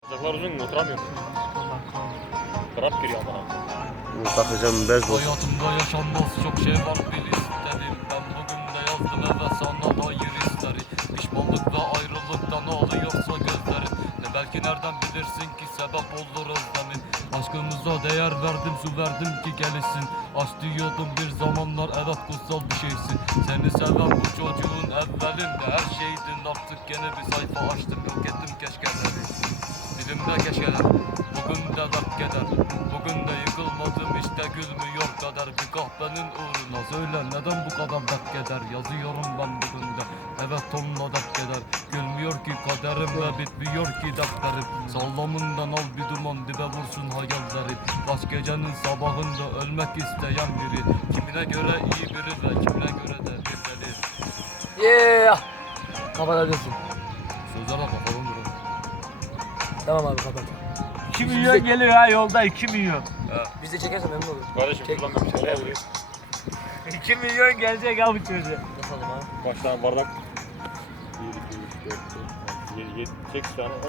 Bacaklar uzun mu? Oturamıyorum. Kramp giriyor bana. Takacağım bez bol. Hayatımda yaşanmaz çok şey var bil istedim. Ben bugün de yazdım eve sana dair hisleri. Pişmanlık ve ayrılıktan ağlıyorsa gözlerin. Ne belki nereden bilirsin ki sebep olur özlemin. Aşkımıza değer verdim su verdim ki gelişsin. Aşk diyordum bir zamanlar evet kutsal bir şeysin. Seni seven bu çocuğun evvelinde her şeydin. Artık yeni bir sayfa açtım yok ettim keşkeleri. Dilimde keşkeler bugün de dert keder. Bugün de yıkılmadım işte gülmüyor kader. Bir kahvenin uğruna söyle neden bu kadar dert keder. Yazıyorum ben bugün de evet tonla dert keder. Gülmüyor ki kaderim ve bitmiyor ki dertlerim. Sallamından al bir duman dibe vursun hayallerim. Kaç gecenin sabahında ölmek isteyen biri. Kimine göre iyi biri ve kimine göre de bir deli. Yeah! Kapatabilirsin. Sözler bak bakalım durun. Tamam abi kapat. 2 milyon geliyor ha yolda 2 milyon. Biz de çekersen memnun olur. Kardeşim Çek. şuradan bir şey alayım. 2 milyon gelecek ha bu çocuğa. Bakalım abi. Kaç tane bardak? 1, 2, 3, 4, 5, 6, 7, 8 tane.